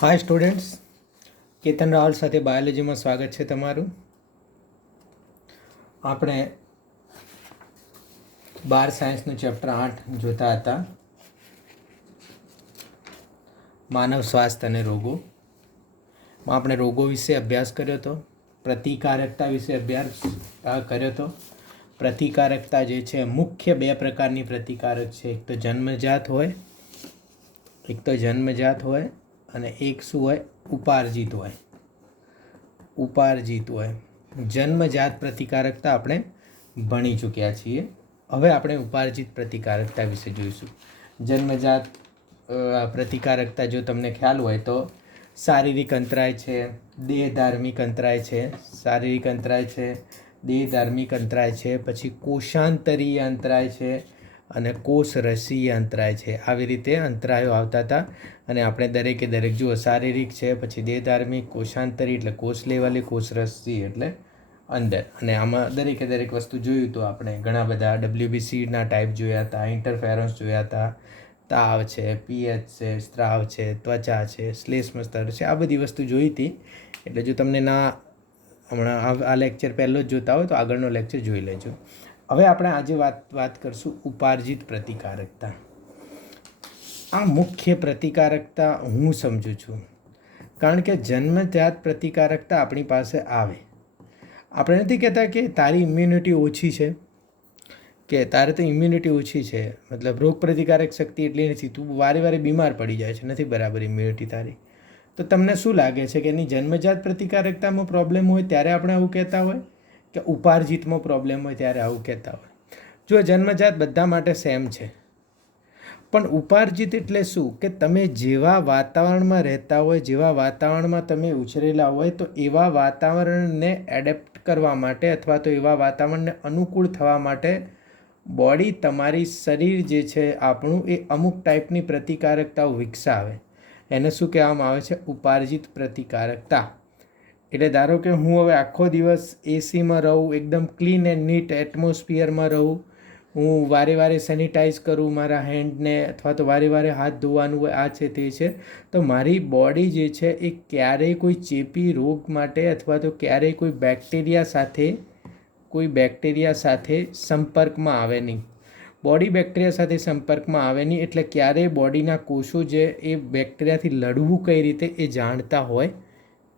હાય students, Ketan Rahul સાથે બાયોલોજીમાં સ્વાગત છે તમારું. આપણે 12 સાયન્સનું ચેપ્ટર 8 જોતા હતા, માનવ સ્વાસ્થ્ય અને રોગો. આપણે રોગો વિશે અભ્યાસ કર્યો હતો, પ્રતિકારકતા વિશે અભ્યાસ કર્યો હતો. પ્રતિકારકતા જે છે મુખ્ય બે પ્રકારની પ્રતિકારક છે. એક તો જન્મજાત હોય અને એક શું હોય, ઉપાર્જિત હોય. જન્મજાત પ્રતિકારકતા આપણે ભણી ચૂક્યા છીએ. હવે આપણે ઉપાર્જિત પ્રતિકારકતા વિશે જોઈશું. જન્મજાત પ્રતિકારકતા જો તમને ખ્યાલ હોય તો શારીરિક અંતરાય છે, દેહધાર્મિક અંતરાય છે, દેહધાર્મિક અંતરાય છે, પછી કોષાંતરીય અંતરાય છે અને કોષરસીય અંતરાય છે. આવી રીતે અંતરાયો આવતા હતા અને આપણે દરેકે દરેક જુઓ, શારીરિક છે, પછી દેહધાર્મિક, કોષાંતરી એટલે કોષ લેવલે, કોષરસી એટલે અંદર. અને આમાં દરેકે દરેક વસ્તુ જોયું તો આપણે ઘણા બધા WBCના ટાઈપ જોયા હતા, ઇન્ટરફેરન્સ જોયા હતા, તાવ છે, પીએચ છે, સ્ત્રાવ છે, ત્વચા છે, શ્લેષ્મ સ્તર છે, આ બધી વસ્તુ જોઈ હતી. એટલે જો તમને હમણાં આ લેક્ચર પહેલો જ જોતા હોય તો આગળનો લેક્ચર જોઈ લેજો. હવે આપણે આજે વાત કરશું ઉપાર્જિત પ્રતિકારકતા. આ મુખ્ય પ્રતિકારકતા હું સમજું છું, કારણ કે જન્મજાત પ્રતિકારકતા આપણી પાસે આવે. આપણે નથી કહેતા કે તારી ઇમ્યુનિટી ઓછી છે, કે તારે તો ઇમ્યુનિટી ઓછી છે, મતલબ રોગ પ્રતિકારક શક્તિ એટલી નથી, તું વારે વારે બીમાર પડી જાય છે, નથી બરાબર ઇમ્યુનિટી તારી. તો તમને શું લાગે છે કે એની જન્મજાત પ્રતિકારકતામાં પ્રોબ્લેમ હોય ત્યારે આપણે આવું કહેતા હોય, કે ઉપાર્જિતમાં પ્રોબ્લેમ હોય ત્યારે આવું કહેતા હોય? જો જન્મજાત બધા માટે સેમ છે, પણ ઉપાર્જિત એટલે શું, કે તમે જેવા વાતાવરણમાં રહેતા હોય, જેવા વાતાવરણમાં તમે ઉછરેલા હોય, તો એવા વાતાવરણને એડેપ્ટ કરવા માટે અથવા તો એવા વાતાવરણને અનુકૂળ થવા માટે બોડી, તમારી શરીર જે છે આપણું, એ અમુક ટાઈપની પ્રતિકારકતાઓ વિકસાવે. એને શું કહેવામાં આવે છે? ઉપાર્જિત પ્રતિકારકતા. એટલે ધારો કે હું હવે આખો દિવસ એસીમાં રહું, એકદમ ક્લીન એન્ડ નીટ એટમોસ્ફિયરમાં રહું, હું વારે વારે સેનિટાઈઝ કરું મારા હેન્ડને, અથવા તો વારે વારે હાથ ધોવાનું હોય, આ છે તે છે, તો મારી બોડી જે છે એ ક્યારેય કોઈ ચેપી રોગ માટે અથવા તો ક્યારેય કોઈ બેક્ટેરિયા સાથે સંપર્કમાં આવે નહીં. બોડી બેક્ટેરિયા સાથે સંપર્કમાં આવે નહીં એટલે ક્યારેય બોડીના કોષો જે એ બેક્ટેરિયાથી લડવું કઈ રીતે એ જાણતા હોય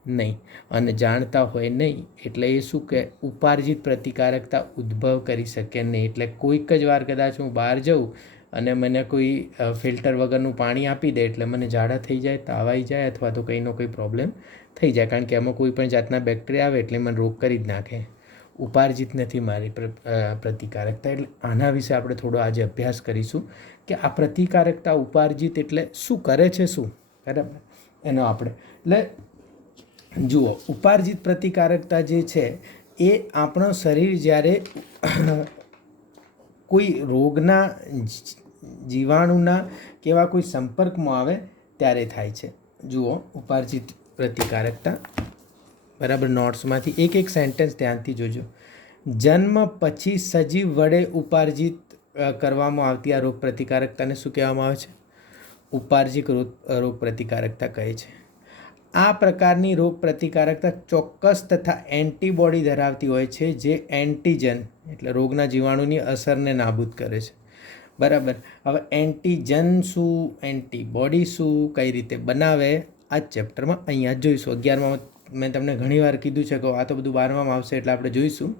નહીં. અને જાણતા હોય નહીં એટલે એ શું કે ઉપાર્જિત પ્રતિકારકતા ઉદ્ભવ કરી શકે નહીં. એટલે કોઈક જ વાર કદાચ હું બહાર જાઉં અને મને કોઈ ફિલ્ટર વગરનું પાણી આપી દે એટલે મને ઝાડા થઈ જાય, તાવ આવી જાય, અથવા તો કંઈનો કંઈ પ્રોબ્લેમ થઈ જાય, કારણ કે એમાં કોઈ પણ જાતના બેક્ટેરિયા આવે એટલે મને રોગ કરી જ નાખે. ઉપાર્જિત નથી મારી પ્રતિકારકતા. એટલે આના વિશે આપણે થોડો આજે અભ્યાસ કરીશું કે આ પ્રતિકારકતા ઉપાર્જિત એટલે શું કરે છે, શું બરાબર એનો આપણે. એટલે જુઓ, ઉપાર્જિત પ્રતિકારકતા જે છે એ આપણો શરીર જ્યારે કોઈ રોગના જીવાણુના કે એવા કોઈ સંપર્કમાં આવે ત્યારે થાય છે. જુઓ, ઉપાર્જિત પ્રતિકારકતા, બરાબર, નોટ્સમાંથી એક સેન્ટેન્સ ધ્યાનથી જોજો. જન્મ પછી સજીવ વડે ઉપાર્જિત કરવામાં આવતી આ રોગ પ્રતિકારકતાને શું કહેવામાં આવે છે? ઉપાર્જિત રોગ પ્રતિકારકતા કહે છે. આ પ્રકારની રોગ પ્રતિકારકતા ચોક્કસ તથા એન્ટીબોડી ધરાવતી હોય છે, જે એન્ટીજન એટલે રોગના જીવાણુની અસરને નાબૂદ કરે છે. બરાબર. હવે એન્ટીજન શું, એન્ટીબોડી શું, કઈ રીતે બનાવે, આ ચેપ્ટરમાં અહીંયા જોઈશું. 11માં મેં તમને ઘણીવાર કીધું છે કે આ તો બધું 12માં આવશે એટલે આપણે જોઈશું.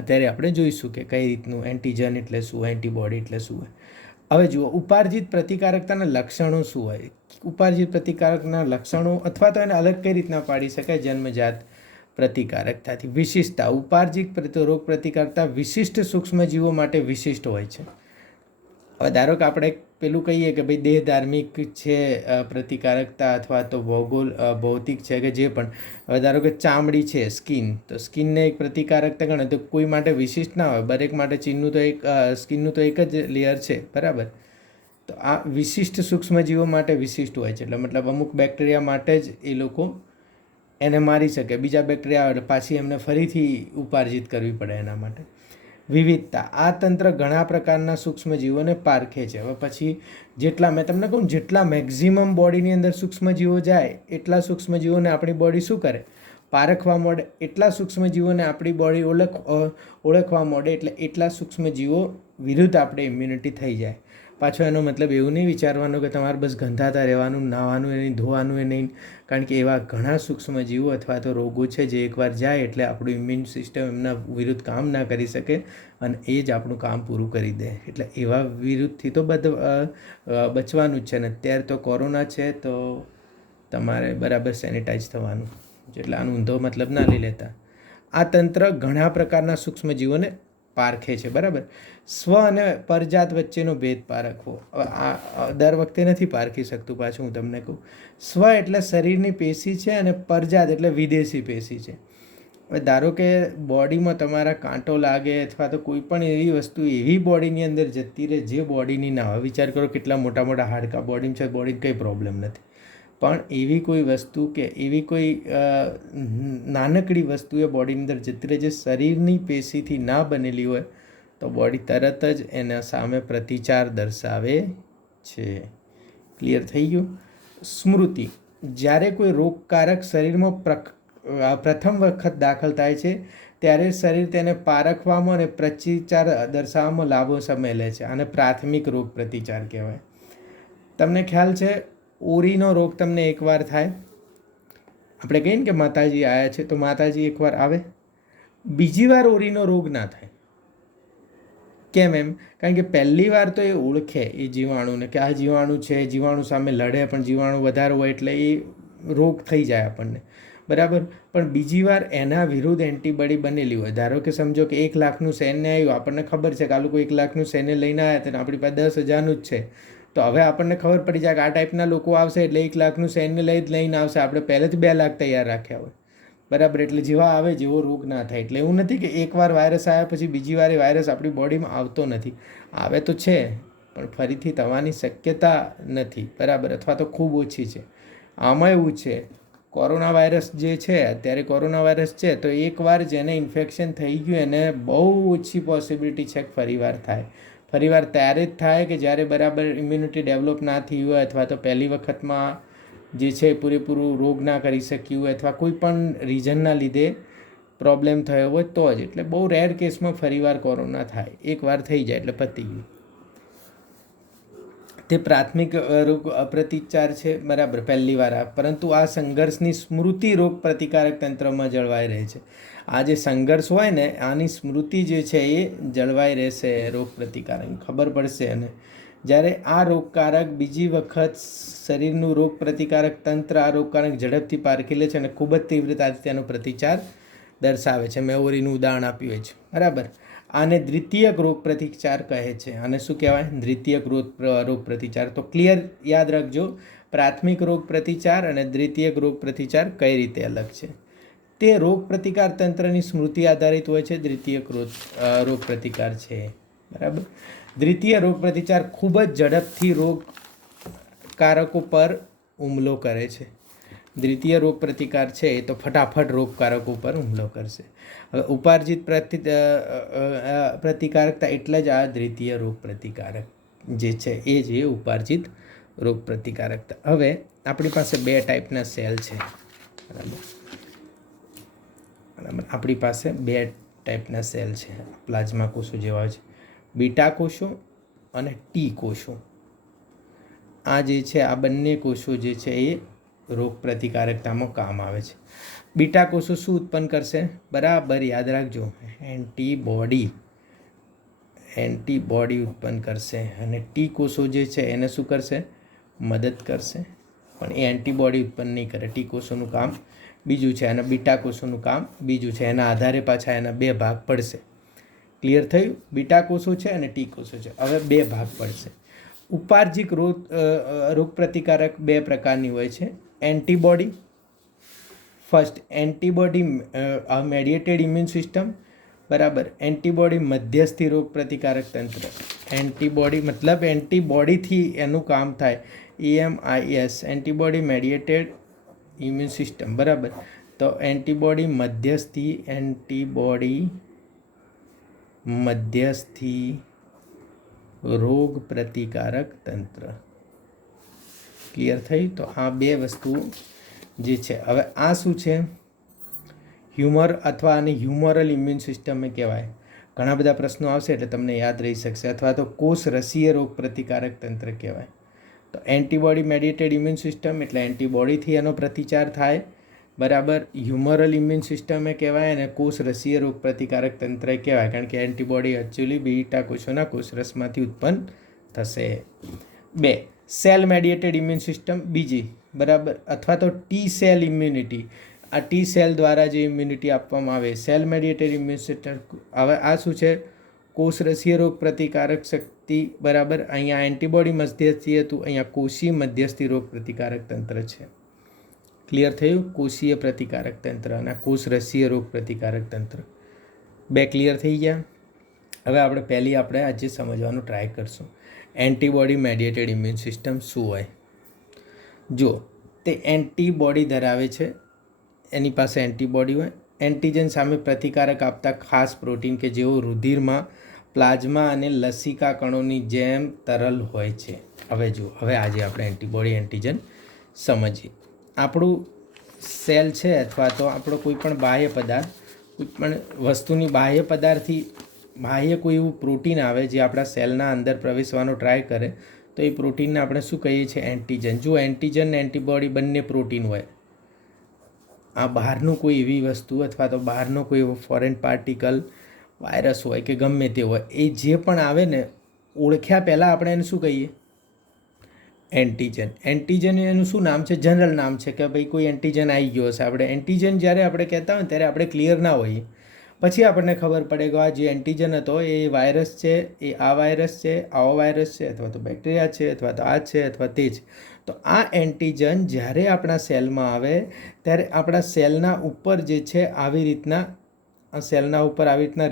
અત્યારે આપણે જોઈશું કે કઈ રીતનું એન્ટીજન એટલે શું, એન્ટીબોડી એટલે શું હોય. હવે જુઓ, ઉપાર્જિત પ્રતિકારકતાના લક્ષણો શું હોય? ઉપાર્જિત પ્રતિકારકના લક્ષણો અથવા તો એને અલગ કઈ રીતના પાડી શકાય જન્મજાત પ્રતિકારકતાથી? વિશિષ્ટતા. ઉપાર્જિત રોગ પ્રતિકારકતા વિશિષ્ટ સૂક્ષ્મજીવો માટે વિશિષ્ટ હોય છે. હવે ધારો કે આપણે પેલું કહીએ કે ભાઈ દેહધાર્મિક છે પ્રતિકારકતા, અથવા તો ભૌતિક છે કે જે પણ. હવે ધારો કે ચામડી છે, સ્કિન, તો સ્કિનને એક પ્રતિકારકતા ગણે તો કોઈ માટે વિશિષ્ટ ના હોય, દરેક માટે સ્કિનનું તો એક જ લેયર છે, બરાબર. તો આ વિશિષ્ટ સૂક્ષ્મજીવો માટે વિશિષ્ટ હોય છે. એટલે મતલબ અમુક બેક્ટેરિયા માટે જ એ લોકો એને મારી શકે, બીજા બેક્ટેરિયા આવે પાછી એમને ફરીથી ઉપાર્જિત કરવી પડે એના માટે. વિવિધતા. આ તંત્ર ઘણા પ્રકારના સૂક્ષ્મજીવોને પારખે છે. હવે પછી જેટલા મેં તમને કહું જેટલા મેક્ઝિમમ બોડીની અંદર સૂક્ષ્મજીવો જાય એટલા સૂક્ષ્મજીવોને આપણી બોડી શું કરે? પારખવા માંડે. એટલા સૂક્ષ્મજીવોને આપણી બોડી ઓળખવા માંડે એટલે એટલા સૂક્ષ્મજીવો વિરુદ્ધ આપણે ઇમ્યુનિટી થઈ જાય. પાછો એનો મતલબ એવું નહીં વિચારવાનું કે તમારે બસ ગંધાતા રહેવાનું, નાહવાનું એ નહીં, ધોવાનું એ નહીં, કારણ કે એવા ઘણા સૂક્ષ્મજીવો અથવા તો રોગો છે જે એકવાર જાય એટલે આપણું ઇમ્યુન સિસ્ટમ એમના વિરુદ્ધ કામ ના કરી શકે અને એ જ આપણું કામ પૂરું કરી દે. એટલે એવા વિરુદ્ધથી તો બચવાનું જ છે. ને અત્યારે તો કોરોના છે તો તમારે બરાબર સેનિટાઈઝ થવાનું. એટલે આનો ઊંધો મતલબ ના લઈ લેતા. આ તંત્ર ઘણા પ્રકારના સૂક્ષ્મજીવોને પારખે છે. બરાબર. સ્વ અને પરજાત વચ્ચેનો ભેદ પારખવો. આ દર વખતે નથી પારખી શકતું. પાછું હું તમને કહું, સ્વ એટલે શરીરની પેશી છે અને પરજાત એટલે વિદેશી પેશી છે. હવે ધારો કે બોડીમાં તમારા કાંટો લાગે અથવા તો કોઈ પણ એવી વસ્તુ એવી બોડીની અંદર જતી રહે જે બોડીની ના હોય. વિચાર કરો કેટલા મોટા મોટા હાડકાં બોડીમાં છે, બોડીને કંઈ પ્રોબ્લેમ નથી, પણ એવી કોઈ વસ્તુ કે એવી કોઈ નાનકડી વસ્તુ એ બોડીની અંદર જતી રહે જે શરીરની પેશીથી ના બનેલી હોય તો બોડી તરત જ એના સામે પ્રતિચાર દર્શાવે છે. ક્લિયર થઈ ગયું? સ્મૃતિ. જ્યારે કોઈ રોગકારક શરીરમાં પ્રથમ વખત દાખલ થાય છે ત્યારે શરીર તેને પારખવામાં અને પ્રતિચાર દર્શાવવામાં લાંબો સમય લે છે. આને પ્રાથમિક રોગ પ્રતિચાર કહેવાય. તમને ખ્યાલ છે ઓરીનો રોગ તમને એકવાર થાય, આપણે કહીએ ને કે માતાજી આવ્યા છે તો માતાજી એકવાર આવે, બીજી વાર ઓરીનો રોગ ના થાય. કેમ એમ? કારણ કે પહેલી વાર તો એ ઓળખે એ જીવાણુને કે આ જીવાણુ છે, જીવાણુ સામે લડે, પણ જીવાણુ વધારે હોય એટલે એ રોગ થઈ જાય આપણને. બરાબર. પણ બીજી વાર એના વિરુદ્ધ એન્ટીબોડી બનેલી હોય. ધારો કે સમજો કે 1 લાખનું સૈન્ય આવ્યું, આપણને ખબર છે કે આ લોકો 1 લાખનું સૈન્ય લઈને આવ્યા હતા, આપણી પાસે 10,000નું જ છે. તો હવે આપણને ખબર પડી જાય કે આ ટાઈપના લોકો આવશે એટલે 1 લાખનું સૈન્ય લઈને આવશે. આપણે પહેલેથી 2 લાખ તૈયાર રાખ્યા હોય. બરાબર. એટલે જેવા આવે જેવો રોગ ના થાય. એટલે એવું નથી કે એકવાર વાયરસ આવ્યા પછી બીજી વાર એ વાયરસ આપણી બોડીમાં આવતો નથી. આવે તો છે પણ ફરીથી થવાની શક્યતા નથી. બરાબર. અથવા તો ખૂબ ઓછી છે. આમાં એવું છે, કોરોના વાયરસ જે છે અત્યારે કોરોના વાયરસ છે તો એકવાર જેને ઇન્ફેક્શન થઈ ગયું એને બહુ ઓછી પોસિબિલિટી છે કે ફરીવાર થાય. ફરીવાર ત્યારે જ થાય કે જ્યારે બરાબર ઇમ્યુનિટી ડેવલપ ના થઈ હોય અથવા તો પહેલી વખતમાં જે છે પૂરેપૂરું રોગ ના કરી શક્યું હોય અથવા કોઈ પણ રીઝનના લીધે પ્રોબ્લેમ થયો હોય તો જ. એટલે બહુ રેર કેસમાં ફરીવાર કોરોના થાય. એકવાર થઈ જાય એટલે પતી ગયું. તે પ્રાથમિક રોગ પ્રતિચાર છે. બરાબર. પહેલી વાર પરંતુ આ સંઘર્ષની સ્મૃતિ રોગ પ્રતિકારક તંત્રમાં જળવાઈ રહે છે. આ જે સંઘર્ષ હોય ને આની સ્મૃતિ જે છે એ જળવાઈ રહેશે. રોગ પ્રતિકારક ખબર પડશે. અને જ્યારે આ રોગકારક બીજી વખત શરીરનું રોગ પ્રતિકારક તંત્ર આ રોગકારક ઝડપથી પારખી લે છે અને ખૂબ જ તીવ્રતાથી તેનો પ્રતિચાર દર્શાવે છે. મેં ઓરીનું ઉદાહરણ આપ્યું છે. બરાબર. આને દ્વિતીયક રોગ પ્રતિચાર કહે છે. આને શું કહેવાય? દ્વિતીયક રોગ પ્રતિચાર. તો ક્લિયર યાદ રાખજો, પ્રાથમિક રોગ પ્રતિચાર અને દ્વિતીયક રોગ પ્રતિચાર કઈ રીતે અલગ છે. તે રોગ પ્રતિકાર તંત્રની સ્મૃતિ આધારિત હોય છે. દ્વિતીયક રોગ પ્રતિકાર છે. બરાબર. દ્વિતીય રોગ પ્રતિચાર ખૂબ જ ઝડપથી રોગકારકો પર હુમલો કરે છે. દ્વિતીય રોગ પ્રતિકાર છે એ તો ફટાફટ રોગકારકો પર હુમલો કરશે. હવે ઉપાર્જિત પ્રતિકારકતા એટલે જ આ દ્વિતીય રોગ પ્રતિકારક જે છે એ જે ઉપાર્જિત રોગ પ્રતિકારકતા. હવે આપણી પાસે 2 ટાઈપના સેલ છે. બરાબર. આપણી પાસે 2 ટાઈપના સેલ છે પ્લાઝ્મા કોષો જેવા છે, બીટા કોષો અને ટી કોષો. આ જે છે આ બંને કોષો જે છે એ રોગ પ્રતિકારકતામાં કામ આવે છે. બીટા કોષો શું ઉત્પન્ન કરશે? બરાબર યાદ રાખજો, એન્ટીબોડી ઉત્પન્ન કરશે. અને ટી કોષો જે છે એને શું કરશે? મદદ કરશે. પણ એ એન્ટીબોડી ઉત્પન્ન નહીં કરે. ટી કોષોનું કામ બીજું છે અને બીટા કોષોનું કામ બીજું છે. એના આધારે પાછા એના 2 ભાગ પડશે. ક્લિયર થયું? બીટા કોષો છે અને ટી કોષો છે. હવે 2 ભાગ પડશે. ઉપાર્જિત રોગ પ્રતિકારક 2 પ્રકારની હોય છે. Antibody, first antibody mediated immune system. બરાબર. એન્ટીબોડી મધ્યસ્થી રોગ પ્રતિકારક તંત્ર. એન્ટીબોડી મતલબ એન્ટીબોડીથી એનું કામ થાય. EMIS antibody mediated immune system. બરાબર. તો એન્ટીબોડી મધ્યસ્થી એન્ટીબોડી મધ્યસ્થી રોગ પ્રતિકારક તંત્ર. ક્લિયર થઈ? તો આ બે વસ્તુઓ જે છે. હવે આ શું છે? હ્યુમર અથવા આને હ્યુમરલ ઇમ્યુન સિસ્ટમ કહેવાય. ઘણા બધા પ્રશ્નો આવશે એટલે તમને યાદ રહી શકશે. અથવા તો કોષ રસીય રોગ પ્રતિકારક તંત્ર કહેવાય. તો એન્ટીબોડી મેડિએટેડ ઇમ્યુન સિસ્ટમ એટલે એન્ટીબોડીથી એનો પ્રતિચાર થાય, બરાબર. હ્યુમરલ ઇમ્યુન સિસ્ટમ કહેવાય અને કોષ રસીય રોગ પ્રતિકારક તંત્ર કહેવાય, કારણ કે એન્ટીબોડી એકચ્યુઅલી બીટા કોષોના કોષરસમાંથી ઉત્પન્ન થશે. 2 સેલ મેડિએટેડ ઇમ્યુન સિસ્ટમ બીજી, બરાબર, અથવા તો ટી સેલ ઇમ્યુનિટી. આ ટી સેલ દ્વારા જે ઇમ્યુનિટી આપવામાં આવે સેલ મેડિએટેડ ઇમ્યુન સિસ્ટમ. હવે આ શું છે? કોષરસીય રોગ પ્રતિકારક શક્તિ, બરાબર. અહીંયા એન્ટીબોડી મધ્યસ્થી હતું, અહીંયા કોષીય મધ્યસ્થી રોગ પ્રતિકારક તંત્ર છે. ક્લિયર થયું? કોષીય પ્રતિકારક તંત્ર અને કોષરસીય રોગ પ્રતિકારક તંત્ર. 2 ક્લિયર થઈ ગયા. હવે આપણે આજે સમજવાનું ટ્રાય કરશું. એન્ટીબોડી મેડિએટેડ ઇમ્યુન સિસ્ટમ શું હોય? જો તે એન્ટીબોડી ધરાવે છે, એની પાસે એન્ટીબોડી હોય. એન્ટીજન સામે પ્રતિકારક આપતા ખાસ પ્રોટીન કે જેઓ રુધિરમાં, પ્લાઝમા અને લસિકા કણોની જેમ તરલ હોય છે. હવે આજે આપણે એન્ટીબોડી એન્ટીજન સમજીએ. આપણું સેલ છે અથવા તો આપણો કોઈ પણ બાહ્ય પદાર્થ, કોઈ પણ વસ્તુની બાહ્ય કોઈ એવું પ્રોટીન આવે જે આપણા સેલના અંદર પ્રવેશવાનો ટ્રાય કરે, તો એ પ્રોટીનને આપણે શું કહીએ છીએ? એન્ટીજન. જો એન્ટીજન ને એન્ટીબોડી બંને પ્રોટીન હોય. આ બહારનું કોઈ એવી વસ્તુ અથવા તો બહારનો કોઈ એવો ફોરેન પાર્ટિકલ, વાયરસ હોય કે ગમે તે હોય, એ જે પણ આવે ને, ઓળખ્યા પહેલાં આપણે એને શું કહીએ? એન્ટીજન. એન્ટીજન એનું શું નામ છે? જનરલ નામ છે કે ભાઈ કોઈ એન્ટીજન આવી ગયો હશે. આપણે એન્ટીજન જ્યારે આપણે કહેતા હોય ત્યારે આપણે ક્લિયર ના હોઈએ. પછી આપણને ખબર પડે કે આ જે એન્ટીજન હતો એ વાયરસ છે, એ આ વાયરસ છે, આવો વાયરસ છે, અથવા તો બેક્ટેરિયા છે, અથવા તો આ છે, અથવા તે છે. તો આ એન્ટીજન જ્યારે આપણા સેલમાં આવે ત્યારે આપણા સેલના ઉપર જે છે આવી રીતના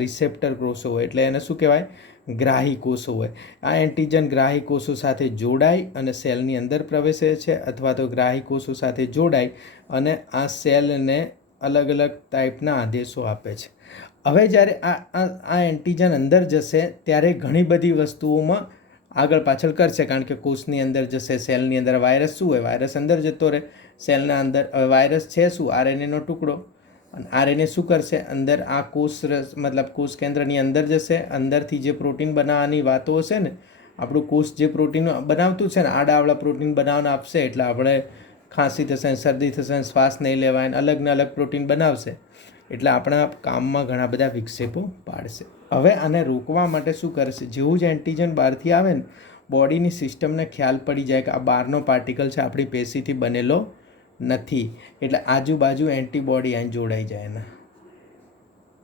રિસેપ્ટર કોષો હોય, એટલે એને શું કહેવાય? ગ્રાહી કોષો હોય. આ એન્ટીજન ગ્રાહી કોષો સાથે જોડાય અને સેલની અંદર પ્રવેશે છે, અથવા તો ગ્રાહી કોષો સાથે જોડાય અને આ સેલને અલગ અલગ ટાઈપના આદેશો આપે છે. હવે જ્યારે આ એન્ટીજન અંદર જશે ત્યારે ઘણી બધી વસ્તુઓમાં આગળ પાછળ કરશે, કારણ કે કોષની અંદર જશે. સેલની અંદર વાયરસ શું હોય? વાયરસ અંદર જતો રહે સેલના અંદર. હવે વાયરસ છે શું? આરએનએનો ટુકડો. અને આરએનએ શું કરશે? અંદર આ કોષ કેન્દ્રની અંદર જશે. અંદરથી જે પ્રોટીન બનાવવાની વાતો હશે ને, આપણું કોષ જે પ્રોટીન બનાવતું છે ને, આડાઅવળા પ્રોટીન બનાવવાના આપશે, એટલે આપણે ખાંસી થશે, શરદી થશે, શ્વાસ નહીં લેવાય, અલગ ને અલગ પ્રોટીન બનાવશે, એટલે આપણા કામમાં ઘણા બધા વિક્ષેપો પાડશે. હવે આને રોકવા માટે શું કરશે? જેવું જ એન્ટીજન બહારથી આવે ને, બોડીની સિસ્ટમને ખ્યાલ પડી જાય કે આ બહારનો પાર્ટિકલ છે, આપણી પેશીથી બનેલો નથી, એટલે આજુબાજુ એન્ટીબોડી આવીને જોડાઈ જાય. એના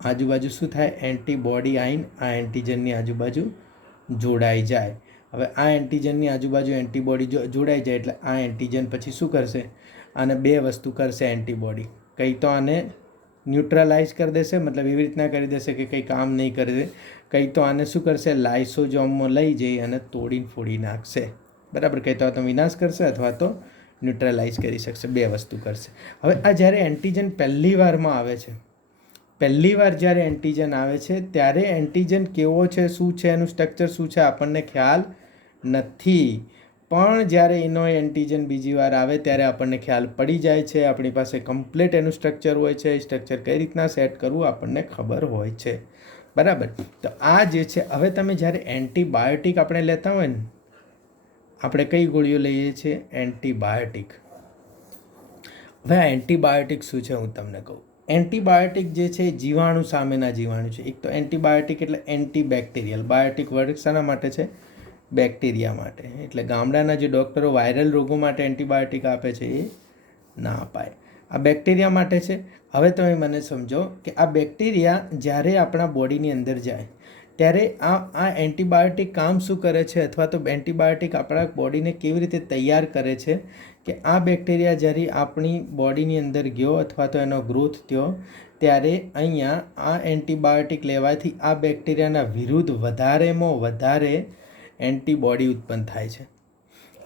આજુબાજુ શું થાય? એન્ટીબોડી આવીને આ એન્ટીજનની આજુબાજુ જોડાઈ જાય. હવે આ એન્ટીજનની આજુબાજુ એન્ટીબોડી જોડાઈ જાય એટલે આ એન્ટીજન પછી શું કરશે? આને 2 વસ્તુ કરશે એન્ટીબોડી. કંઈ તો આને ન્યુટ્રલાઇઝ કરી દેશે, મતલબ એવી રીતના કરી દેશે કે કંઈ કામ નહીં કરી દે. કંઈ તો આને શું કરશે? લાઇસોઝોમમાં લઈ જઈ અને ફોડી નાખશે, બરાબર. કંઈ તો વિનાશ કરશે અથવા તો ન્યુટ્રલાઇઝ કરી શકશે. 2 વસ્તુ કરશે. હવે આ જ્યારે એન્ટીજન પહેલી વારમાં આવે છે, જ્યારે એન્ટીજન આવે છે ત્યારે એન્ટીજન કેવો છે, શું છે, એનું સ્ટ્રક્ચર શું છે, આપણને ખ્યાલ નથી. પણ જ્યારે એનો એન્ટીજન બીજી વાર આવે ત્યારે આપણને ખ્યાલ પડી જાય છે. આપણી પાસે કમ્પ્લીટ એનું સ્ટ્રક્ચર હોય છે. એ સ્ટ્રક્ચર કઈ રીતના સેટ કરવું આપણને ખબર હોય છે, બરાબર. તો આ જે છે, હવે તમે જ્યારે એન્ટીબાયોટિક આપણે લેતા હોય ને, આપણે કઈ ગોળીઓ લઈએ છીએ? એન્ટીબાયોટિક. હવે આ એન્ટીબાયોટિક શું છે હું તમને કહું. એન્ટીબાયોટિક જે છે જીવાણુ સામેના જીવાણુ છે. એક તો એન્ટીબાયોટિક એટલે એન્ટીબેક્ટેરિયલ. બાયોટિક વર્ડ શાના માટે છે? બેક્ટેરિયા માટે. એટલે ગામડાના જે ડૉક્ટરો વાયરલ રોગો માટે એન્ટીબાયોટિક આપે છે એ ના અપાય. આ બેક્ટેરિયા માટે છે. હવે તમે મને સમજો કે આ બેક્ટેરિયા જ્યારે આપણા બોડીની અંદર જાય ત્યારે આ એન્ટીબાયોટિક કામ શું કરે છે, અથવા તો એન્ટીબાયોટિક આપણા બોડીને કેવી રીતે તૈયાર કરે છે કે આ બેક્ટેરિયા જ્યારે આપણી બોડીની અંદર ગયો અથવા તો એનો ગ્રોથ થયો ત્યારે અહીંયા આ એન્ટીબાયોટિક લેવાથી આ બેક્ટેરિયાના વિરુદ્ધ વધારેમાં વધારે એન્ટીબોડી ઉત્પન્ન થાય છે.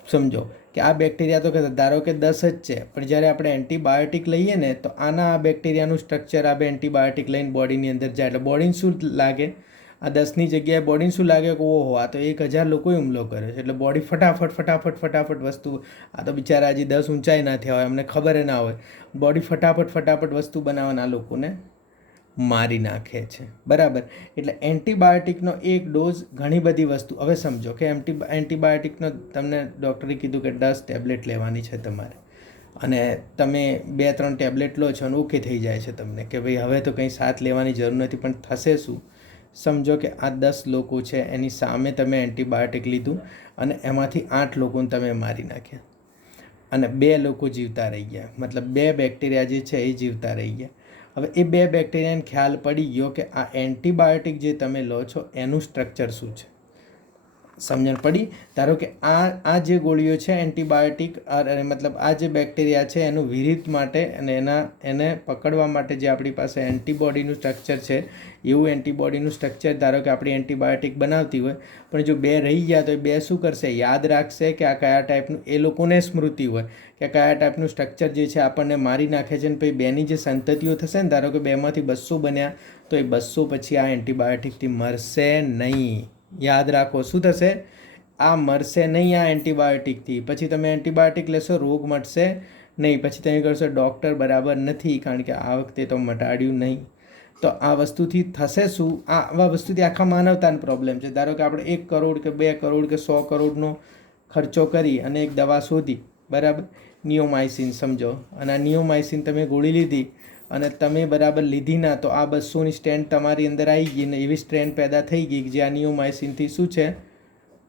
સમજો કે આ બેક્ટેરિયા તો ધારો કે 10 જ છે, પણ જ્યારે આપણે એન્ટીબાયોટિક લઈએ ને તો આના આ બેક્ટેરિયાનું સ્ટ્રક્ચર આ એન્ટીબાયોટિક લઈને બોડીની અંદર જાય એટલે બોડીને શું લાગે? આ 10ની જગ્યાએ બોડીને શું લાગે કે ઓહો આ તો 1000 લોકોએ હુમલો કર્યો છે, એટલે બોડી ફટાફટ વસ્તુ, આ તો બિચારા હજી 10 ઊંચાઈ ના થયા હોય, એમને ખબર ના હોય, બોડી ફટાફટ વસ્તુ બનાવવાના લોકોને મારી નાખે છે, બરાબર. એટલે એન્ટીબાયોટિકનો એક ડોઝ ઘણી બધી વસ્તુ, હવે સમજો કે એન્ટીબાયોટિકનો તમને ડૉક્ટરે કીધું કે 10 ટેબ્લેટ લેવાની છે તમારે, અને તમે 2-3 ટેબ્લેટ લો છો અને ઓકે થઈ જાય છે તમને કે ભાઈ હવે તો કંઈ 7 લેવાની જરૂર નથી. પણ થશે શું? સમજો કે આ 10 લોકો છે, એની સામે તમે એન્ટીબાયોટિક લીધું અને એમાંથી 8 લોકોને તમે મારી નાખ્યા અને 2 લોકો જીવતા રહી ગયા, મતલબ 2 બેક્ટેરિયા જે છે એ જીવતા રહી ગયા. હવે એ 2 બેક્ટેરિયાને ખ્યાલ પડી ગયો કે આ એન્ટીબાયોટિક જે તમે લો છો એનું સ્ટ્રક્ચર શું છે, સમજણ પડી. ધારો કે આ જે ગોળીઓ છે એન્ટીબાયોટિક, મતલબ આ જે બેક્ટેરિયા છે એનું વિરુદ્ધ માટે અને એને પકડવા માટે જે આપણી પાસે એન્ટીબોડીનું સ્ટ્રક્ચર છે, એવું એન્ટીબોડીનું સ્ટ્રક્ચર ધારો કે આપણી એન્ટીબાયોટિક બનાવતી હોય, પણ જો 2 રહી ગયા તો એ 2 શું કરશે? યાદ રાખશે કે આ કયા ટાઈપનું, એ લોકોને સ્મૃતિ હોય કે કયા ટાઈપનું સ્ટ્રક્ચર જે છે આપણને મારી નાખે છે, ને પછી 2ની જે સંતતિઓ થશે ને, ધારો કે 2માંથી 200 બન્યા, તો એ 200 પછી આ એન્ટીબાયોટિકથી મરશે નહીં. યાદ રાખો, શું થશે? આ મરશે નહીં આ એન્ટીબાયોટિકથી. પછી તમે એન્ટીબાયોટિક લેશો, રોગ મટશે નહીં. પછી તમે કહેશો ડૉક્ટર બરાબર નથી, કારણ કે આ વખતે તો મટાડ્યું નહીં. તો આ વસ્તુથી થશે શું? આવા વસ્તુથી આખા માનવતાનો પ્રોબ્લેમ છે. ધારો કે આપણે 1 કરોડ કે 2 કરોડ કે 100 કરોડનો ખર્ચો કરી અને એક દવા શોધી, બરાબર, નિયોમાઇસિન સમજો, અને આ નિયોમાઇસિન તમે ગોળી લીધી અને તમે બરાબર લીધી ના, તો આ 200ની સ્ટ્રેન્થ તમારી અંદર આવી ગઈ ને એવી સ્ટ્રેન્થ પેદા થઈ ગઈ જે આ નિયોમાઇસિનથી શું છે?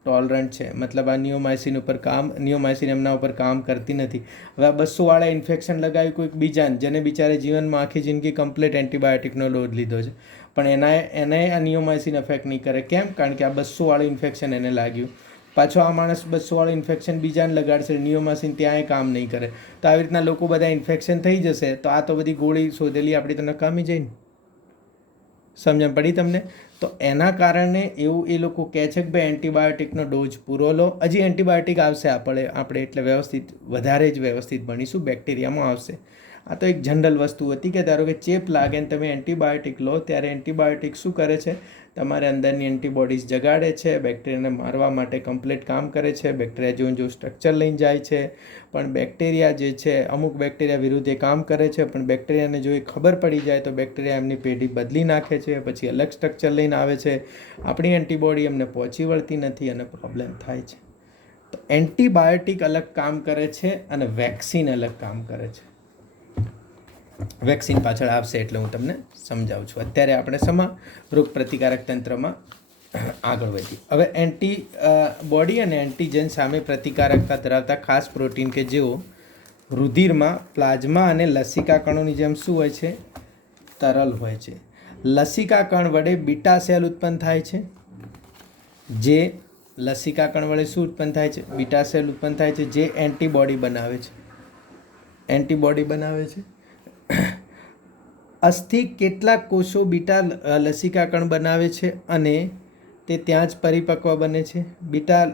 ટોલરન્ટ છે. મતલબ આ નિયોમાઇસિન એમના ઉપર કામ કરતી નથી. હવે આ 200 ઇન્ફેક્શન લગાવ્યું કોઈક બીજાને, જેને બિચારે જીવનમાં આખી જિંદગી કમ્પ્લીટ એન્ટીબાયોટિકનો ડોઝ લીધો છે, પણ એને આ નિયોમાઇસિન અફેક્ટ નહીં કરે. કેમ? કારણ કે આ 200 ઇન્ફેક્શન એને લાગ્યું. પાછો આ માણસ 200 ઇન્ફેક્શન બીજાને લગાડશે, નિયોમાઇસિન ત્યાંય કામ નહીં કરે. તો આવી રીતના લોકો બધા ઇન્ફેક્શન થઈ જશે, તો આ તો બધી ગોળી શોધેલી આપણી તો નકામી જઈને. સમજણ પડી તમને? તો એના કારણે એવું એ લોકો કહે છે કે ભાઈ એન્ટીબાયોટિકનો ડોઝ પૂરો લો. હજી એન્ટીબાયોટિક આવશે આપણે એટલે વધારે જ વ્યવસ્થિત ભણીશું, બેક્ટેરિયામાં આવશે. આ તો એક જનરલ વસ્તુ હતી કે ધારો કે ચેપ લાગે ને તમે એન્ટીબાયોટિક લો, ત્યારે એન્ટીબાયોટિક શું કરે છે? તમારે અંદરની એન્ટીબોડીઝ જગાડે છે, બેક્ટેરિયાને મારવા માટે કમ્પ્લીટ કામ કરે છે, બેક્ટેરિયા જેવું સ્ટ્રક્ચર લઈને જાય છે. પણ બેક્ટેરિયા જે છે, અમુક બેક્ટેરિયા વિરુદ્ધ એ કામ કરે છે, પણ બેક્ટેરિયાને જો એ ખબર પડી જાય તો બેક્ટેરિયા એમની પેઢી બદલી નાખે છે, પછી અલગ સ્ટ્રક્ચર લઈને આવે છે. આપણી એન્ટીબોડી એમને પહોંચી વળતી નથી અને પ્રોબ્લેમ થાય છે. તો એન્ટીબાયોટિક અલગ કામ કરે છે અને વેક્સિન અલગ કામ કરે છે. વેક્સિન પાછળ આવશે એટલે હું તમને સમજાવું છું. અત્યારે આપણે રોગ પ્રતિકારક તંત્રમાં આગળ વધી. હવે એન્ટીબોડી અને એન્ટીજન સામે પ્રતિકારકતા ધરાવતા ખાસ પ્રોટીન કે જેઓ રુધિરમાં, પ્લાઝમા અને લસિકા કણોની જેમ શું હોય છે? તરલ હોય છે. લસિકા કણ વડે બીટા સેલ ઉત્પન્ન થાય છે. જે લસિકા કણ વડે શું ઉત્પન્ન થાય છે? બીટા સેલ ઉત્પન્ન થાય છે, જે એન્ટીબોડી બનાવે છે. અસ્થિ કેટલાક કોષો બીટા લસિકા કણ બનાવે છે અને તે ત્યાં જ પરિપક્વ બને છે. બીટા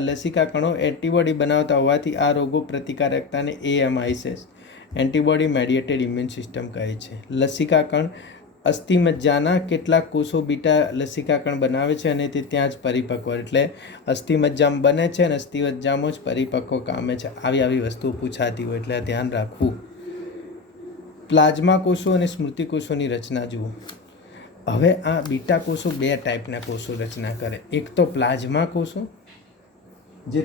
લસિકા કણો એન્ટીબોડી બનાવતા હોવાથી આ રોગો પ્રતિકારકતાને એએમઆઈએસ, એન્ટીબોડી મેડિએટેડ ઇમ્યુન સિસ્ટમ કહે છે. લસિકા કણ અસ્થિમજ્જાના કેટલાક કોષો બીટા લસિકા કણ બનાવે છે અને તે ત્યાં જ પરિપક્વ, એટલે અસ્થિમજ્જામાં બને છે અને અસ્થિમજ્જામાં જ પરિપક્વ કામે છે. આવી વસ્તુઓ પૂછાતી હોય એટલે ધ્યાન રાખવું. પ્લાઝમા કોષો અને સ્મૃતિ કોષોની રચના જુઓ. હવે આ બીટા કોષો 2 ટાઈપના કોષો રચના કરે. એક તો પ્લાઝમા કોષો જે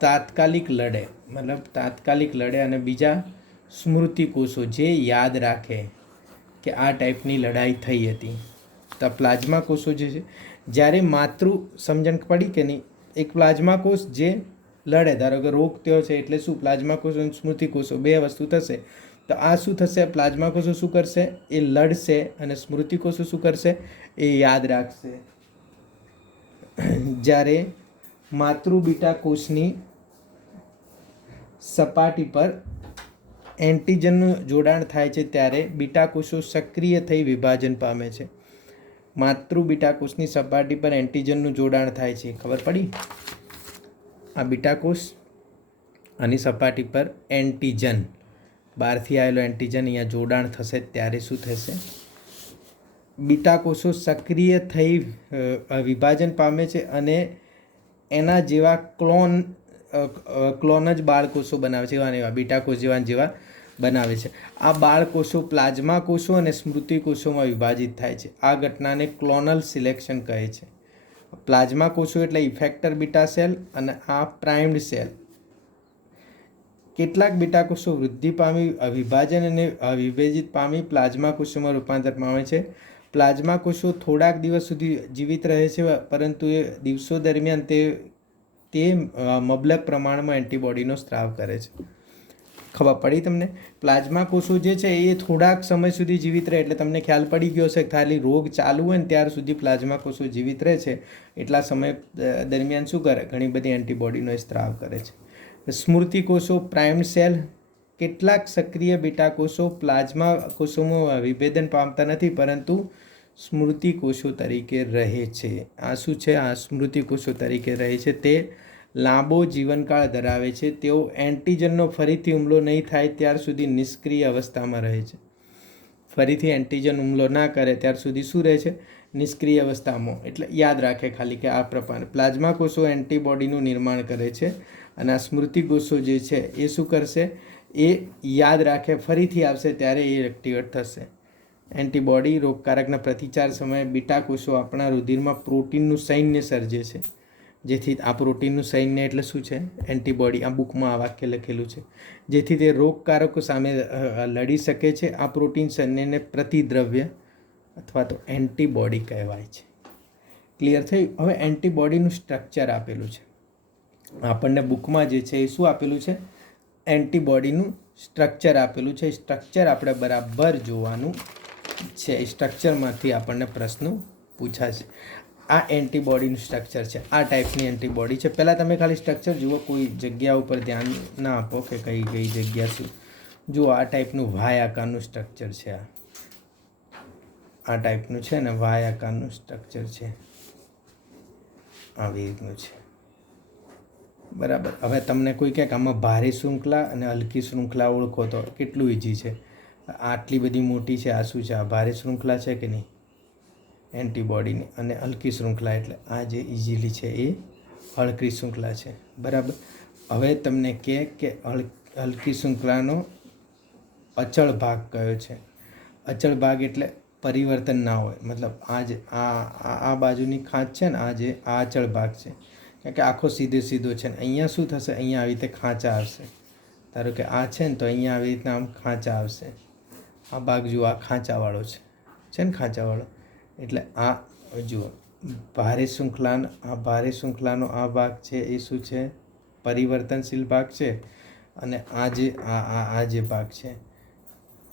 તાત્કાલિક લડે, અને બીજા સ્મૃતિ કોષો જે યાદ રાખે કે આ ટાઈપની લડાઈ થઈ હતી. તો પ્લાઝમા કોષો જે છે, જ્યારે સમજણ પડી કે નહીં? એક પ્લાઝમા કોષ જે લડે, ધારો કે રોગ થયો છે એટલે શું? પ્લાઝમા કોષો અને સ્મૃતિ કોષો 2 વસ્તુ થશે. તો આ શું થશે? પ્લાઝમા કોષો શું કરશે? એ લડશે, અને સ્મૃતિ કોષો શું કરશે? એ યાદ રાખશે. જ્યારે બીટા કોષની સપાટી પર એન્ટીજનનું જોડાણ થાય છે ત્યારે બીટા કોષો સક્રિય થઈ વિભાજન પામે છે. બીટા કોષની સપાટી પર એન્ટીજનનું જોડાણ થાય છે, ખબર પડી? આ બીટા કોષ આની સપાટી પર એન્ટીજન, બહારથી આવેલો એન્ટીજન અહીંયા જોડાણ થશે ત્યારે શું થશે? બીટા કોષો સક્રિય થઈ વિભાજન પામે છે અને એના જેવા ક્લોન જ બાળકોષો બનાવે છે, એવા બીટા કોષ જેવા બનાવે છે. આ બાળકોષો પ્લાઝ્મા કોષો અને સ્મૃતિ કોષોમાં વિભાજિત થાય છે. આ ઘટનાને ક્લોનલ સિલેક્શન કહે છે. પ્લાઝ્મા કોષો એટલે ઇફેક્ટર બીટા સેલ અને આ પ્રાઇમ્ડ સેલ. કેટલાક બીટા કોષો વૃદ્ધિ પામી વિભાજન અને વિભાજિત પામી પ્લાઝ્મા કોષોમાં રૂપાંતર પામે છે. પ્લાઝ્મા કોષો થોડાક દિવસ સુધી જીવિત રહે છે, પરંતુ એ દિવસો દરમિયાન તે મબલક પ્રમાણમાં એન્ટીબોડીનો સ્ત્રાવ કરે છે. ખબર પડી તમને? પ્લાઝ્મા કોષો જે છે એ થોડાક સમય સુધી જીવિત રહે, એટલે તમને ખ્યાલ પડી ગયો હશે કે ખાલી રોગ ચાલુ હોય ને ત્યાર સુધી પ્લાઝ્મા કોષો જીવિત રહે છે. એટલા સમય દરમિયાન શું કરે? ઘણી બધી એન્ટીબોડીનો સ્ત્રાવ કરે છે. સ્મૃતિ કોષો પ્રાઇમ્ડ સેલ. કેટલાક સક્રિય બીટા કોષો પ્લાઝ્મા કોષોમાં વિભેદન પામતા નથી, પરંતુ સ્મૃતિ કોષો તરીકે રહે છે. આ શું છે? આ સ્મૃતિ કોષો તરીકે રહે છે. તે લાંબો જીવનકાળ ધરાવે છે. તેઓ એન્ટીજનનો ફરીથી હુમલો નહીં થાય ત્યાર સુધી નિષ્ક્રિય અવસ્થામાં રહે છે. ફરીથી એન્ટીજન હુમલો ના કરે ત્યાર સુધી શું રહે છે? નિષ્ક્રિય અવસ્થામાં. એટલે યાદ રાખે ખાલી કે આ પ્રમાણે પ્લાઝ્મા કોષો એન્ટીબોડીનું નિર્માણ કરે છે અને આ સ્મૃતિ કોષો જે છે એ શું કરશે? એ યાદ રાખે, ફરીથી આવશે ત્યારે એ એક્ટિવેટ થશે. એન્ટીબોડી રોગકારકના પ્રતિચાર સમયે બીટા કોષો આપણા રુધિરમાં પ્રોટીનનું સૈન્ય સર્જે છે. જેથી આ પ્રોટીનનું સૈન્ય એટલે શું છે? એન્ટીબોડી. આ બુકમાં આ વાક્ય લખેલું છે. જેથી તે રોગકારકો સામે લડી શકે છે. આ પ્રોટીન સૈન્યને પ્રતિદ્રવ્ય અથવા તો એન્ટીબોડી કહેવાય છે. ક્લિયર થયું? હવે એન્ટીબોડીનું સ્ટ્રક્ચર આપેલું છે આપણને બુકમાં. જે છે એ શું આપેલું છે? એન્ટીબોડીનું સ્ટ્રક્ચર આપેલું છે. સ્ટ્રક્ચર આપણે બરાબર જોવાનું છે. સ્ટ્રક્ચરમાંથી આપણને પ્રશ્નો પૂછાશે. આ એન્ટીબોડીનું સ્ટ્રક્ચર છે. આ ટાઈપની એન્ટીબોડી છે. પહેલાં તમે ખાલી સ્ટ્રક્ચર જુઓ, કોઈ જગ્યા ઉપર ધ્યાન ના આપો કે કઈ જગ્યા શું. જુઓ, આ ટાઈપનું વાય આકારનું સ્ટ્રક્ચર છે. આ ટાઈપનું છે ને વાય આકારનું સ્ટ્રક્ચર છે. આવી રીતનું છે. બરાબર. હવે તમને કોઈ કહે કે આમાં ભારે શૃંખલા અને હલકી શૃંખલા ઓળખો તો કેટલું ઇઝી છે. આટલી બધી મોટી છે, આ શું છે? આ ભારે શૃંખલા છે કે નહીં? એન્ટીબોડીની. અને હલકી શૃંખલા એટલે આ જે ઇઝીલી છે એ હલકી શૃંખલા છે. બરાબર. હવે તમને કહે કે હલકી શૃંખલાનો અચળ ભાગ કયો છે? અચળ ભાગ એટલે પરિવર્તન ના હોય. મતલબ આ બાજુની ખાંચ છે ને, આ અચળ ભાગ છે, કારણ કે આખો સીધો છે ને અહીંયા શું થશે? અહીંયા આવી રીતે ખાંચા આવશે. ધારો કે આ છે ને, તો અહીંયા આવી રીતના આમ ખાંચા આવશે. આ ભાગ જુઓ, આ ખાંચાવાળો છે ને, ખાંચાવાળો. એટલે આ જુઓ, ભારે શૃંખલાનો આ ભાગ છે એ શું છે? પરિવર્તનશીલ ભાગ છે. અને આ જે ભાગ છે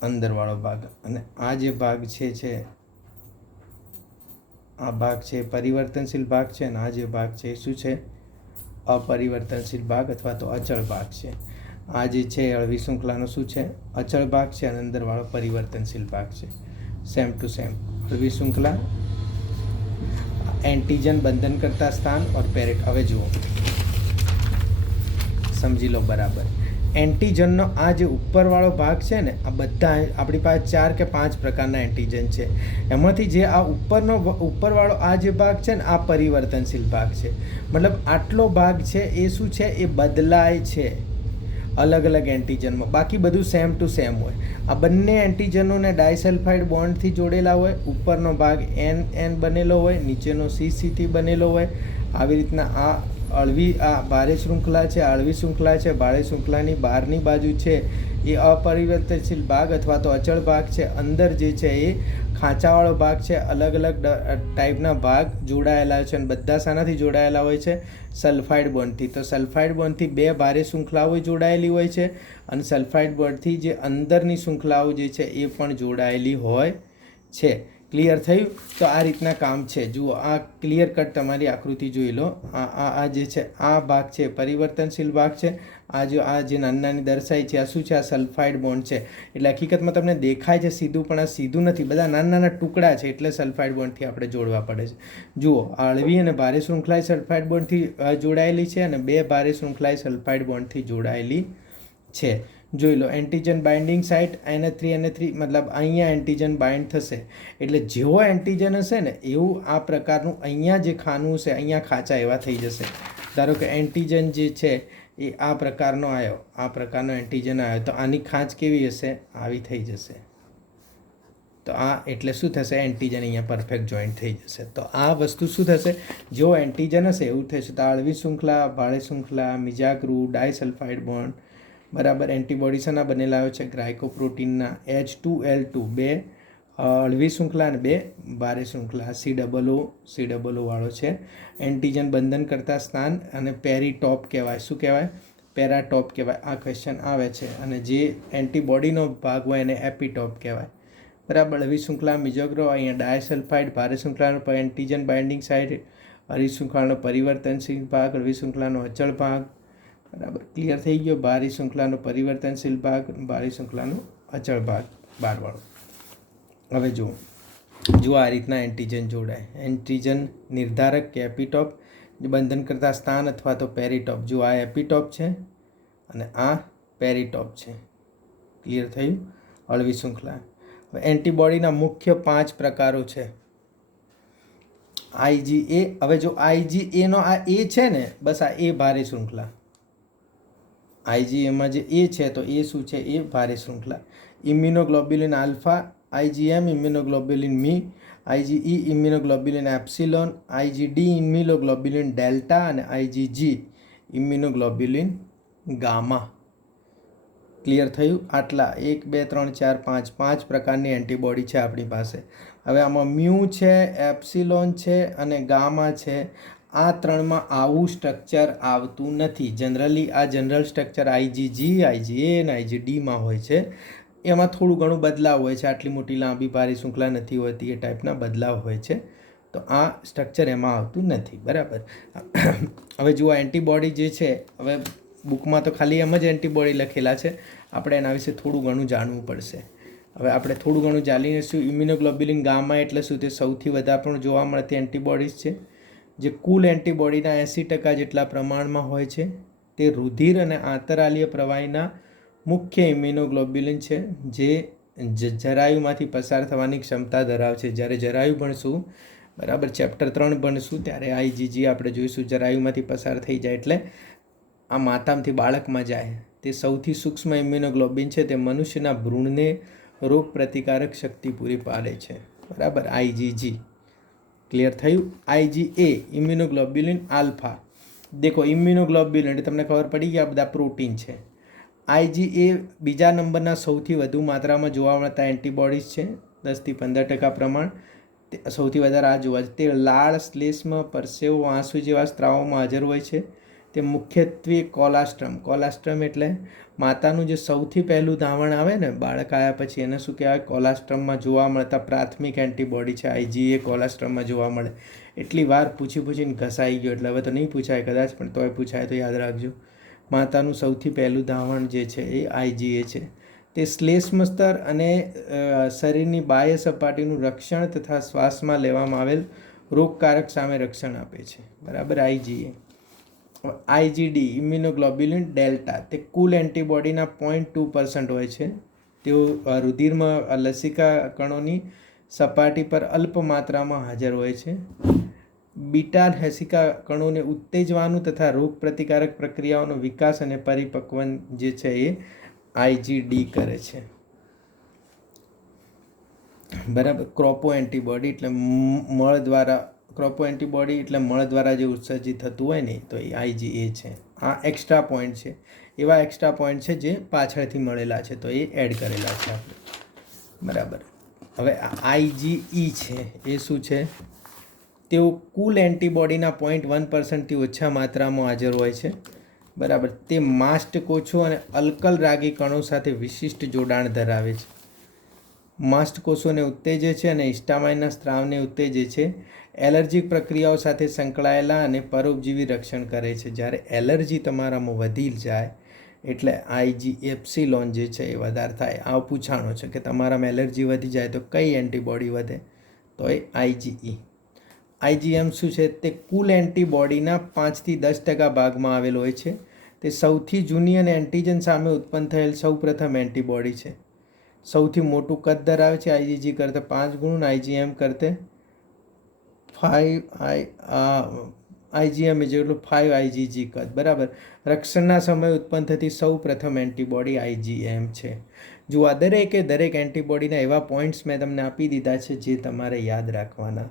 અંદરવાળો ભાગ, અને આ જે ભાગ છે આ ભાગ છે પરિવર્તનશીલ ભાગ છે. અને આ જે ભાગ છે એ શું છે? અપરિવર્તનશીલ ભાગ અથવા તો અચળ ભાગ છે. આ જે છે હળવી શૃંખલાનો શું છે? અચળ ભાગ છે અને અંદરવાળો પરિવર્તનશીલ ભાગ છે. Same to same. હળવી શૃંખલા, एंटीजन बंधन करता स्थान और पेरेट. હવે જુઓ, સમજી લો બરાબર. એન્ટીજનનો આ જે ઉપરવાળો ભાગ છે ને, આ બધા આપણી પાસે 4 કે 5 પ્રકારના એન્ટીજન છે. એમાંથી જે આ ઉપરવાળો આ જે ભાગ છે ને, આ પરિવર્તનશીલ ભાગ છે. મતલબ આટલો ભાગ છે એ શું છે? એ બદલાય છે અલગ અલગ એન્ટીજનમાં. બાકી બધું સેમ ટુ સેમ હોય. આ બંને એન્ટીજનોને ડાયસલ્ફાઇડ બોન્ડથી જોડેલા હોય. ઉપરનો ભાગ N બનેલો હોય, નીચેનો C થી બનેલો હોય. આવી રીતના આ ભારે શૃંખલા છે, હળવી શૃંખલા છે. ભારે શૃંખલાની બહારની બાજુ છે એ અપરિવર્તનશીલ ભાગ અથવા તો અચળ ભાગ છે. અંદર જે છે એ ખાંચાવાળો ભાગ છે. અલગ અલગ ટાઈપના ભાગ જોડાયેલા છે અને બધા શાનાથી જોડાયેલા હોય છે? સલ્ફાઇડ બોન્ડથી. તો સલ્ફાઇડ બોન્ડથી 2 ભારે શૃંખલાઓ જોડાયેલી હોય છે અને સલ્ફાઇડ બોન્ડથી જે અંદરની શૃંખલાઓ જે છે એ પણ જોડાયેલી હોય છે. ક્લિયર થયું? તો આ રીતના કામ છે. જુઓ, આ ક્લિયર કટ તમારી આકૃતિ જોઈ લો. આ જે છે આ ભાગ છે પરિવર્તનશીલ ભાગ છે. આ જે નાની દર્શાઈ છે આ શું છે? આ સલ્ફાઇડ બોન્ડ છે. એટલે હકીકતમાં તમને દેખાય છે સીધું, પણ આ સીધું નથી. બધા નાના ટુકડા છે, એટલે સલ્ફાઇડ બોન્ડથી આપણે જોડવા પડે છે. જુઓ, હળવી અને ભારે શૃંખલાએ સલ્ફાઇડ બોન્ડથી જોડાયેલી છે અને 2 ભારે શૃંખલાએ સલ્ફાઇડ બોન્ડથી જોડાયેલી છે. જોઈ લો એન્ટીજન બાઇન્ડિંગ સાઇટ NH3 મતલબ અહીંયા એન્ટીજન બાઇન્ડ થશે, એટલે જેવો એન્ટીજન હશે ને એવું આ પ્રકારનું અહીંયા જે ખાનું છે અહીંયા ખાંચા એવા થઈ જશે. ધારો કે એન્ટીજન જે છે એ આ પ્રકારનો આવ્યો, આ પ્રકારનો એન્ટીજન આવ્યો, તો આની ખાંચ કેવી હશે? આવી થઈ જશે. તો આ એટલે શું થશે? એન્ટીજન અહીંયા પરફેક્ટ જોઈન્ટ થઈ જશે. તો આ વસ્તુ શું થશે? જો એન્ટીજન હશે એવું થશે. તો આળવી શૃંખલા, ભારે શૃંખલા, મિજાગૃહ, ડાયસલ્ફાઇડ બોન્ડ, બરાબર. એન્ટીબોડી શાના બનેલા હોય છે? ગ્લાયકોપ્રોટીનના. H2L2 બે હળવી શૃંખલા અને બે ભારે શૃંખલા. C=O વાળો છે. એન્ટીજન બંધન કરતા સ્થાન અને પેરીટોપ કહેવાય. શું કહેવાય? પેરાટોપ કહેવાય. આ ક્વેશ્ચન આવે છે. અને જે એન્ટીબોડીનો ભાગ હોય એને એપિટોપ કહેવાય. બરાબર. હળવી શૃંખલા મિજાગૃહ, અહીંયા ડાયસલ્ફાઇડ. ભારે શૃંખલાનો એન્ટીજન બાઇન્ડિંગ સાઇટ, હળવી શૃંખલાનો પરિવર્તનશીલ ભાગ, હળવી શૃંખલાનો અચળ ભાગ. બરાબર, ક્લિયર થઈ ગયો. ભારી શૃંખલાનો પરિવર્તનશીલ ભાગ, ભારી શૃંખલાનો અચળ ભાગ, બારવાળો. હવે જુઓ આ રીતના એન્ટીજન જોડાય. એન્ટીજન નિર્ધારક કે એપિટોપ, બંધન કરતા સ્થાન અથવા તો પેરીટોપ. જો આ એપિટોપ છે અને આ પેરીટોપ છે. ક્લિયર થયું? હળવી શૃંખલા. હવે એન્ટીબોડીના મુખ્ય 5 પ્રકારો છે. IgA. હવે જો IgA નો આ A છે ને, બસ આ A ભારે શૃંખલા. IgAમાં જે A છે તો એ શું છે? એ ભારે શૃંખલા. ઇમ્યુનોગ્લોબ્યુલિન આલ્ફા, IgM ઇમ્યુનોગ્લોબ્યુલિન મી, IgE immunoglobulin epsilon, IgD immunoglobulin delta અને IgG ઇમ્યુનોગ્લોબ્યુલિન ગામા. ક્લિયર થયું? આટલા 1 2 3 4 5 5 પ્રકારની એન્ટીબોડી છે આપણી પાસે. હવે આમાં મ્યુ છે, એપ્સિલોન છે અને ગામા છે. આ ત્રણમાં આવું સ્ટ્રક્ચર આવતું નથી. જનરલી આ જનરલ સ્ટ્રક્ચર IgG, IgA અને IgDમાં હોય છે. એમાં થોડું ઘણું બદલાવ હોય છે. આટલી મોટી લાંબી ભારી શૃંખલા નથી હોતી, એ ટાઈપના બદલાવ હોય છે. તો આ સ્ટ્રક્ચર એમાં આવતું નથી. બરાબર. હવે જુઓ એન્ટીબોડી જે છે, હવે બુકમાં તો ખાલી એમ જ એન્ટીબોડી લખેલા છે. આપણે એના વિશે થોડું ઘણું જાણવું પડશે. હવે આપણે થોડું ઘણું જાણીને શું? ઇમ્યુનોગ્લોબ્યુલિન ગામા એટલે શું? તે સૌથી વધારે પણ જોવા મળતી એન્ટીબોડીઝ છે. જે કુલ એન્ટીબોડીના 80% જેટલા પ્રમાણમાં હોય છે. તે રુધિર અને આંતરાલીય પ્રવાહીના મુખ્ય ઇમ્યુનોગ્લોબ્યુલિન છે, જે જરાયુમાંથી પસાર થવાની ક્ષમતા ધરાવે છે. જ્યારે જરાયુ ભણશું, બરાબર, ચેપ્ટર 3 ભણશું, ત્યારે IgG આપણે જોઈશું. જરાયુમાંથી પસાર થઈ જાય એટલે આ માતામાંથી બાળકમાં જાય. તે સૌથી સૂક્ષ્મ ઇમ્યુનોગ્લોબ્યુલિન છે. તે મનુષ્યના ભ્રૂણને રોગ પ્રતિકારક શક્તિ પૂરી પાડે છે. બરાબર. IgG. ક્લિયર થયું? IgA immunoglobulin alpha. દેખો ઇમ્યુનોગ્લોબ્યુલિન એટલે તમને ખબર પડી કે આ બધા પ્રોટીન છે. IgA બીજા નંબરના સૌથી વધુ માત્રામાં જોવા મળતા એન્ટીબોડીઝ છે. 10 થી 15% પ્રમાણ. તે સૌથી વધારે આ જોવા છે. તે લાળ, શ્લેષ્મ, પરસેવો, આંસુ જેવા સ્ત્રાવોમાં હાજર હોય છે. તે મુખ્યત્વે કોલાસ્ટ્રમ એટલે માતાનું જે સૌથી પહેલું ધાવણ આવે ને બાળક આવ્યા પછી, એને શું કહેવાય? કોલાસ્ટ્રમમાં જોવા મળતા પ્રાથમિક એન્ટીબોડી છે. IgA કોલાસ્ટ્રમમાં જોવા મળે. એટલી વાર પૂછીને ઘસાઈ ગયો એટલે હવે તો નહીં પૂછાય કદાચ, પણ તોય પૂછાય તો યાદ રાખજો. માતાનું સૌથી પહેલું ધાવણ જે છે એ IgA છે. તે શ્લેષ્મ સ્તર અને શરીરની બાહ્ય સપાટીનું રક્ષણ તથા શ્વાસમાં લેવામાં આવેલ રોગકારક સામે રક્ષણ આપે છે. બરાબર. IgA. IgD immunoglobulin delta. તે કુલ એન્ટીબોડીના 0.2% હોય છે. તેઓ રુધિરમાં લસિકા કણોની સપાટી પર અલ્પ માત્રામાં હાજર હોય છે. બીટા લસિકા કણોને ઉત્તેજવાનું તથા રોગ પ્રતિકારક પ્રક્રિયાઓનો વિકાસ અને પરિપક્વન જે છે એ IgD કરે છે. બરાબર. ક્રોપો એન્ટીબોડી એટલે મળ દ્વારા જે ઉત્સર્જિત થતું હોય ને, તો એ IgA છે. આ એક્સ્ટ્રા પોઈન્ટ છે. એવા એક્સ્ટ્રા પોઈન્ટ છે જે પાછળથી મળેલા છે, તો એ એડ કરેલા છે આપણે. બરાબર. હવે IgE છે એ શું છે? તેઓ કુલ એન્ટીબોડીના 0.1%થી ઓછા માત્રામાં હાજર હોય છે. બરાબર. તે માસ્ટ કોષો અને અલ્કલ રાગી કણો સાથે વિશિષ્ટ જોડાણ ધરાવે છે. માસ્ટ કોષોને ઉત્તેજે છે અને હિસ્ટામાઇનના સ્ત્રાવને ઉત્તેજે છે. એલર્જીક પ્રક્રિયાઓ સાથે સંકળાયેલા અને પરોપજીવી રક્ષણ કરે છે. જ્યારે એલર્જી તમારામાં વધી જાય એટલે IgE એપ્સિલોન જે છે એ વધારે થાય. આ પૂછાણો છે કે તમારામાં એલર્જી વધી જાય તો કઈ એન્ટીબોડી વધે? તો એ IgE. IgM શું છે? તે કુલ એન્ટીબોડીના 5 થી 10% ભાગમાં આવેલો હોય છે. તે સૌથી જૂની અને એન્ટીજન સામે ઉત્પન્ન થયેલ સૌપ્રથમ એન્ટીબોડી છે. સૌથી મોટું કદ ધરાવે છે, આઈજીજી કરતાં 5 ગણું, આઈજીએમ કરતે 5 આઈજીએમ જેટલું 5 આઈજીજી કદ, બરાબર. રક્ષણના સમયે ઉત્પન્ન થતી સૌ પ્રથમ એન્ટીબોડી આઈજીએમ છે. જો આ દરેક એન્ટીબોડીના એવા પોઈન્ટ્સ મેં તમને આપી દીધા છે જે તમારે યાદ રાખવાના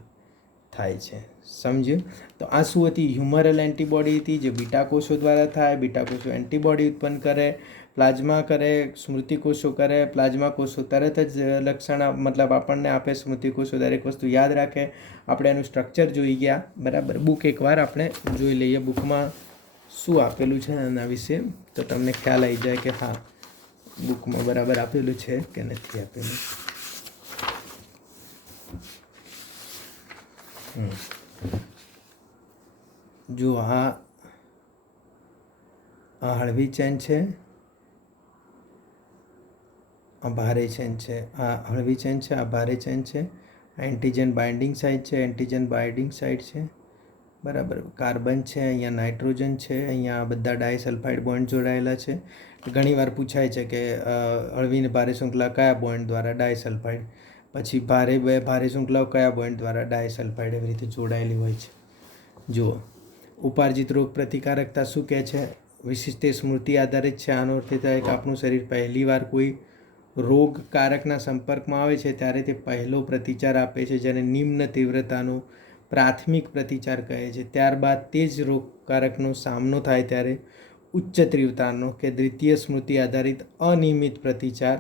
થાય છે. સમજ્યું? તો આ શું હતી? હ્યુમરલ એન્ટીબોડી હતી, જે બીટા કોષો દ્વારા થાય. બીટા કોષો એન્ટીબોડી ઉત્પન્ન કરે, પ્લાઝ્મા કરે, સ્મૃતિ કોષો કરે. પ્લાઝ્મા કોષો તરત જ લક્ષણ મતલબ આપણને આપે. સ્મૃતિ કોષો દરેક વસ્તુ યાદ રાખે. આપણે એનું સ્ટ્રક્ચર જોઈ ગયા, બરાબર. બુક એકવાર આપણે જોઈ લઈએ, બુકમાં શું આપેલું છે એના વિશે, તો તમને ખ્યાલ આવી જાય કે હા બુકમાં બરાબર આપેલું છે કે નથી આપેલું. જો આ હળવી ચેન છે, આ ભારે ચેન છે. આ હળવી ચેન છે, આ ભારે ચેન છે. એન્ટીજન બાઇન્ડિંગ સાઇટ છે, એન્ટીજન બાઇન્ડિંગ સાઇટ છે, બરાબર. કાર્બન છે, અહીંયા નાઇટ્રોજન છે, અહીંયા બધા ડાયસલ્ફાઇડ બોન્ડ જોડાયેલા છે. ઘણીવાર પૂછાય છે કે હળવી ને ભારે શૃંખલા કયા બોન્ડ દ્વારા? ડાયસલ્ફાઇડ. પછી ભારે શૃંખલાઓ કયા બોન્ડ દ્વારા? ડાયસલ્ફાઇડ. એવી રીતે જોડાયેલી હોય છે. જુઓ, ઉપાર્જિત રોગ પ્રતિકારકતા શું કહે છે? વિશિષ્ટ સ્મૃતિ આધારિત છે. આનો અર્થ એ થાય કે આપણું શરીર પહેલીવાર કોઈ રોગકારકના સંપર્કમાં આવે છે ત્યારે તે પહેલો પ્રતિચાર આપે છે, જેને નિમ્ન તીવ્રતાનો પ્રાથમિક પ્રતિચાર કહે છે. ત્યારબાદ તે જ રોગકારકનો સામનો થાય ત્યારે ઉચ્ચ તીવ્રતાનો કે દ્વિતીય સ્મૃતિ આધારિત અનિયમિત પ્રતિચાર,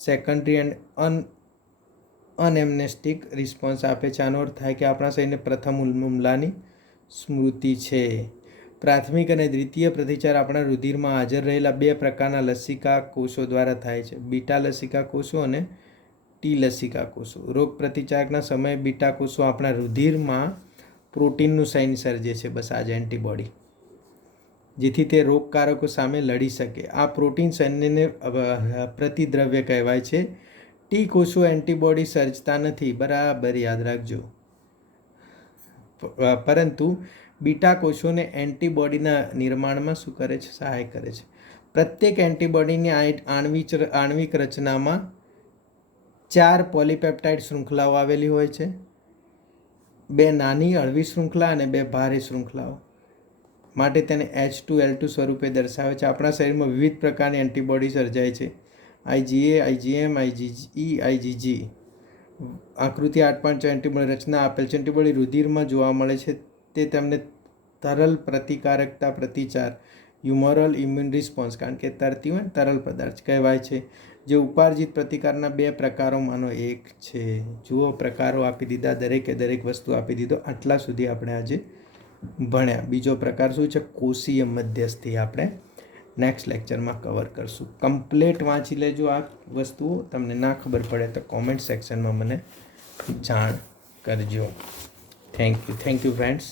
સેકન્ડરી એન્ડ અનએમ્નેસ્ટિક રિસ્પોન્સ આપે છે. આનો અર્થ થાય કે આપણા શરીરને પ્રથમ હુમલાની સ્મૃતિ છે. પ્રાથમિક અને દ્વિતીય પ્રતિચાર આપણા રુધિરમાં હાજર રહેલા 2 પ્રકારના લસિકા કોષો દ્વારા થાય છે, બીટા લસિકા કોષો અને ટી લસિકા કોષો. રોગ પ્રતિચારના સમયે બીટા કોષો આપણા રુધિરમાં પ્રોટીનનું સૈન્ય સર્જે છે, બસ આ જ એન્ટીબોડી, જેથી તે રોગકારકો સામે લડી શકે. આ પ્રોટીન સૈન્યને પ્રતિદ્રવ્ય કહેવાય છે. ટી કોષો એન્ટીબોડી સર્જતા નથી, બરાબર યાદ રાખજો, પરંતુ બીટા કોષોને એન્ટીબોડીના નિર્માણમાં શું કરે છે? સહાય કરે છે. પ્રત્યેક એન્ટીબોડીની આણ્વિક રચનામાં 4 પોલીપેપ્ટાઇડ શૃંખલાઓ આવેલી હોય છે. 2 નાની હળવી શૃંખલા અને 2 ભારે શૃંખલાઓ. માટે તેને H2L2 સ્વરૂપે દર્શાવે છે. આપણા શરીરમાં વિવિધ પ્રકારની એન્ટીબોડી સર્જાય છે. IgA, IgM, IgE, IgG. આકૃતિ 8.4 એન્ટીબોડી રચના આપેલ છે. એન્ટીબોડી રુધિરમાં જોવા મળે છે. તે તેમને તરલ પ્રતિકારકતા પ્રતિચાર, હ્યુમરલ ઇમ્યુન રિસ્પોન્સ, કારણ કે તરતી હોય તરલ પદાર્થ કહેવાય છે, જે ઉપાર્જિત પ્રતિકારના 2 પ્રકારોમાંનો એક છે. જુઓ, પ્રકારો આપી દીધા, દરેક વસ્તુ આપી દીધો. આટલા સુધી આપણે આજે ભણ્યા. બીજો પ્રકાર શું છે? કોષીય મધ્યસ્થી. આપણે નેક્સ્ટ લેક્ચરમાં કવર કરશું. કમ્પ્લીટ વાંચી લેજો આ વસ્તુઓ. તમને ના ખબર પડે તો કોમેન્ટ સેક્શનમાં મને જાણ કરજો. Thank you friends.